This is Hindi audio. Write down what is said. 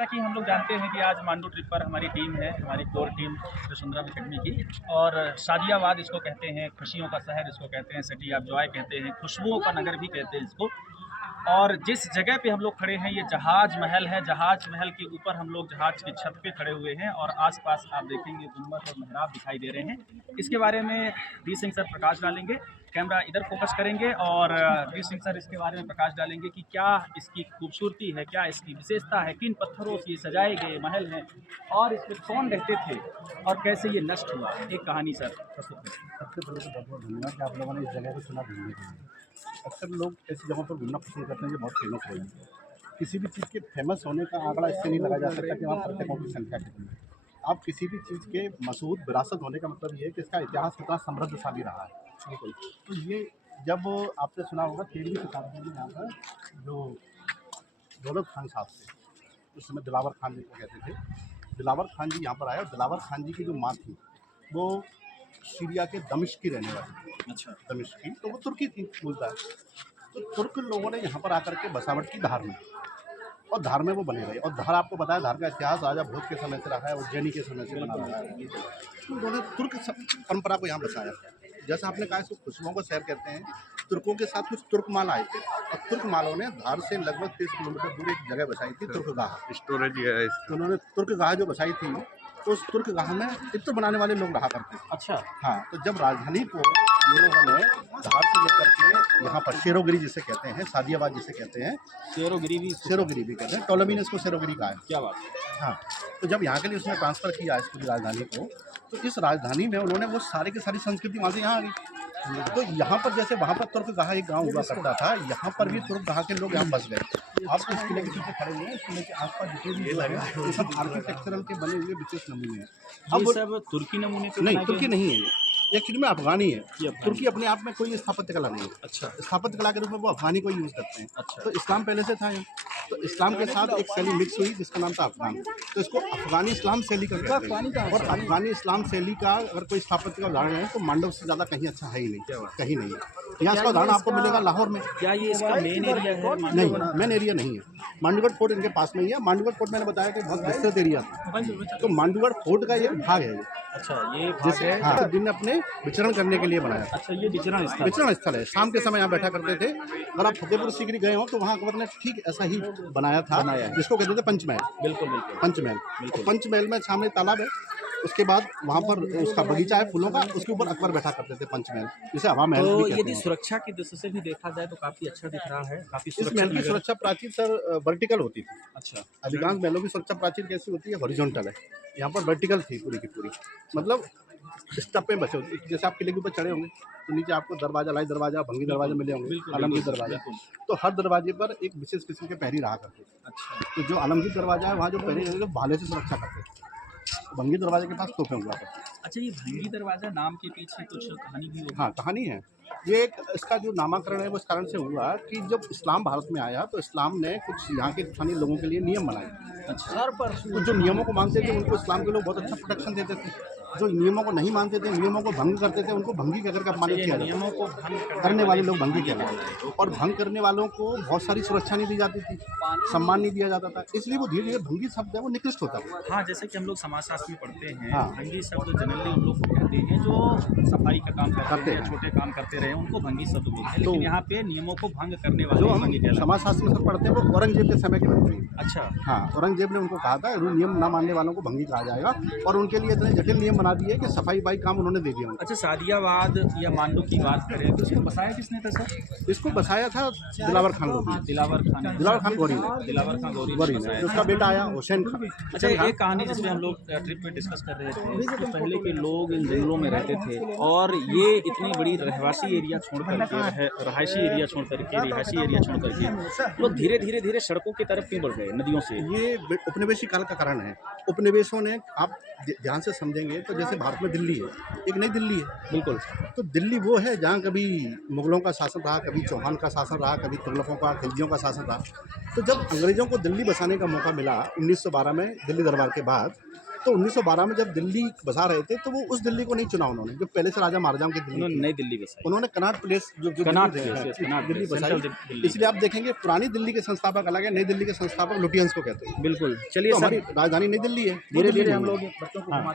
जैसा कि हम लोग जानते हैं कि आज मांडू ट्रिप पर हमारी टीम है, हमारी कोर टीम सुंदरम एकेडमी की। और शादियाबाद इसको कहते हैं, खुशियों का शहर इसको कहते हैं, सिटी ऑफ जॉय कहते हैं, खुशबुओं का नगर भी कहते हैं इसको। और जिस जगह पे हम लोग खड़े हैं ये जहाज महल है। जहाज महल के ऊपर हम लोग जहाज की छत पे खड़े हुए हैं और आसपास आप देखेंगे गुंबद और मेहराब दिखाई दे रहे हैं। इसके बारे में वी सिंह सर प्रकाश डालेंगे, कैमरा इधर फोकस करेंगे और वी सिंह सर इसके बारे में प्रकाश डालेंगे कि क्या इसकी खूबसूरती है, क्या इसकी विशेषता है, किन पत्थरों से ये सजाए गए महल हैं और इस पर कौन रहते थे और कैसे ये नष्ट हुआ। एक कहानी सर प्रस्तुत करें। सबसे पहले तो बहुत बहुत धन्यवाद कि आप लोगों ने इस जगह को चुना घूमने के लिए। अक्सर लोग ऐसी जगहों पर घूमना पसंद करते हैं जो बहुत फेमस हो है। किसी भी चीज़ के फेमस होने का आंकड़ा इससे नहीं लगाया जा सकता कि वहाँ पर्यटकों की संख्या कितनी है। आप किसी भी चीज़ के मशहूर विरासत होने का मतलब ये है कि इसका इतिहास कितना समृद्धशाली रहा है। बिल्कुल। तो ये जब आपने सुना होगा 13वीं शताब्दी में यहाँ पर जो दौलत खान साहब थे, उस समय दिलावर खान जी को कहते थे, दिलावर खान जी यहाँ पर आए और दिलावर खान जी की जो माँ थी वो सीरिया के दमिश्क की रहने वाली थी। अच्छा। दमिश्क की, तो वो तुर्की थी बोलता है। तो तुर्क लोगों ने यहाँ पर आकर के बसावट की धार में, और धार में वो बने रहे। और धार आपको बताया, धार का इतिहास राजा भोज के समय से रहा है, उज्जैनी के समय से बना रहा है। तो उन्होंने तुर्क परंपरा को यहाँ बसाया। जैसा आपने कहा इसको खुशबुओं का शहर कहते हैं। तुर्कों के साथ कुछ तुर्क माल आए थे और तुर्क मालों ने धार से लगभग 30 किलोमीटर दूर एक जगह बसाई थी, तुर्कगाह स्टोरेज है। तो उन्होंने तुर्कगाह जो बसाई थी, तो उस तुर्कगाह में इत्र बनाने वाले लोग रहा करते थे। अच्छा। हाँ, तो जब राजधानी को हम लोगों ने धार से लेकर के यहाँ पर शेरोगिरी जिसे कहते हैं, शादियाबाद जिसे कहते हैं, शेरोगिरी भी कहते हैं, टोलमी ने इसको शेरोगिरी कहा है। क्या बात है। हाँ, तो जब यहाँ के लिए उसने ट्रांसफ़र किया इस पूरी राजधानी को, तो इस राजधानी में उन्होंने वो सारे की सारी संस्कृति वहाँ से यहाँ आ गई। तो यहाँ पर जैसे वहाँ पर तुर्कगाह एक गांव हुआ करता था, यहाँ पर भी तुर्कगाह के लोग यहाँ बस गए। आप इस किले के पीछे खड़े हुए हैं, इस किले के आसपास जितने भी लोग हैं ये सब आर्किटेक्चरल के बने हुए विशेष नमूने हैं। अब सब तुर्की नमूने नहीं, तुर्की नहीं है ये एक्चुअली में अफगानी है। तुर्की अपने आप में कोई स्थापत्य कला नहीं है। अच्छा। स्थापत्य कला के रूप में वो अफगानी को यूज़ करते हैं। अच्छा। तो इस्लाम पहले से था यहाँ, तो इस्लाम के साथ एक शैली मिक्स हुई जिसका नाम था अफगान, तो इसको अफगानी इस्लाम शैली का कहते हैं। और अफगानी इस्लाम शैली का अगर कोई स्थापत्य का उदाहरण है तो मांडव से ज़्यादा कहीं अच्छा है ही नहीं, कहीं नहीं है। यहाँ इसका उदाहरण आपको मिलेगा लाहौर में। क्या ये इसका मेन एरिया है? नहीं, मेन एरिया नहीं है। मांडूगढ़ फोर्ट इनके पास में ही है। मांडूगढ़ फोर्ट मैंने बताया कि बहुत विस्तृत एरिया था, तो मांडूगढ़ फोर्ट का एक भाग है। अच्छा, ये जिसे हाँ, दिन अपने विचरण करने के लिए बनाया। अच्छा, ये विचरण स्थल है। शाम के समय यहाँ बैठा करते थे। अगर आप फतेहपुर सीकरी गए हो तो वहाँ अकबर ने ठीक ऐसा ही बनाया था, जिसको कहते थे पंचमहल। बिल्कुल बिल्कुल, पंचमहल। पंचमहल में सामने तालाब है, उसके बाद वहाँ पर उसका बगीचा है फूलों का, उसके ऊपर अकबर बैठा करते थे पंचमहल, जिसे हवा महल भी कहते हैं। यदि सुरक्षा की दृष्टि से भी देखा जाए तो काफ़ी अच्छा दिख रहा है। काफ़ी इस महल की सुरक्षा प्राचीर सर वर्टिकल होती थी। अच्छा। अधिकांश महलों की सुरक्षा प्राचीर कैसी होती है? हॉरिजॉन्टल है। यहाँ पर वर्टिकल थी पूरी की पूरी, मतलब स्टप पे बचे होते। जैसे आप किले के ऊपर चढ़े होंगे तो नीचे आपको दरवाजा, लाई दरवाजा, भंगी दरवाजा मिले होंगे, आलमगीर दरवाजा। तो हर दरवाजे पर एक विशेष किस्म के पहरी रहा करते थे। अच्छा। तो जो आलमगीर दरवाजा है वहाँ जो पहरी रहते थे भाले से सुरक्षा करते थे। भंगी दरवाजे के पास तोपें हुआ करती। अच्छा, ये भंगी दरवाजा नाम के पीछे कुछ कहानी भी होगी? हाँ, कहानी है। ये एक इसका जो नामकरण है वो इस कारण से हुआ कि जब इस्लाम भारत में आया तो इस्लाम ने कुछ यहाँ के स्थानीय लोगों के लिए नियम बनाए। अच्छा। तो जो नियमों को मानते थे उनको इस्लाम के लोग बहुत अच्छा प्रोटेक्शन देते थे। जो नियमों को नहीं मानते थे, नियमों को भंग करते थे, उनको भंगी कहकर के अपमानित किया। नियमों को भंग करने वाले लोग भंगी कहलाते, और भंग करने वालों को बहुत सारी सुरक्षा नहीं दी जाती थी, सम्मान नहीं दिया जाता था, इसलिए वो धीरे धीरे भंगी शब्द है वो निकृष्ट होता है। हाँ, जैसे कि हम लोग समाजशास्त्र में पढ़ते हैं। हाँ। भंगी शब्द जनरली उन लोग को कहते हैं जो सफाई का काम करते हैं, छोटे काम करते रहे, उनको भंगी शब्द बोलते हैं। लेकिन यहाँ पे नियमों को भंग करने वाले जो हम समाजशास्त्र में सब पढ़ते हैं वो औरंगजेब के समय के बनते हैं। अच्छा। हाँ, औरंगजेब ने उनको कहा था नियम ना मानने वालों को भंगी कहा जाएगा, और उनके लिए इतने जटिल नियम बना दिए कि सफाई काम उन्होंने दे दिया। अच्छा, शादियाबाद या मांडू की बात करें तो इसको बसाया किसने था सर? इसको बसाया था दिलावर खान गौरी। दिलावर खान गौरी ने। उसका बेटा आया हुसैन खान। अच्छा, एक कहानी जिसमें हम लोग ट्रिप में डिस्कस कर रहे थे कि पहले के लोग इन जंगलों में रहते थे और ये इतनी बड़ी रहवासी एरिया छोड़ करके, रहायशी एरिया छोड़ करके लोग धीरे धीरे सड़कों की तरफ क्यों बढ़ गए नदियों से? ये उपनिवेशी काल का कारण है। उपनिवेशों ने, आप ध्यान से समझेंगे तो जैसे भारत में दिल्ली है, एक नई दिल्ली है। बिल्कुल। तो दिल्ली वो है जहाँ कभी मुगलों का शासन रहा, कभी चौहान का शासन रहा, कभी तुगलकों का, खिलजियों का शासन रहा। तो जब अंग्रेज़ों को दिल्ली बसाने का मौका मिला 1912 में दिल्ली दरबार के बाद, तो 1912 में जब दिल्ली बसा रहे थे तो वो उस दिल्ली को नहीं चुना उन्होंने, जो पहले से राजा महाराजाओं की दिल्ली उन्होंने थी। नई दिल्ली बसाई। उन्होंने कनॉट प्लेस जो कनॉट दिल्ली प्लेस, है, yes, कनॉट दिल्ली प्लेस, बसाई। सेंट्रल दिल्ली। इसलिए आप देखेंगे पुरानी दिल्ली के संस्थापक अलग है, नई दिल्ली के संस्थापक लुटियंस को कहते हैं। बिल्कुल, चलिए तो सर, हमारी राजधानी नई दिल्ली है। धीरे धीरे हम लोग बच्चों को हाँ। घुमा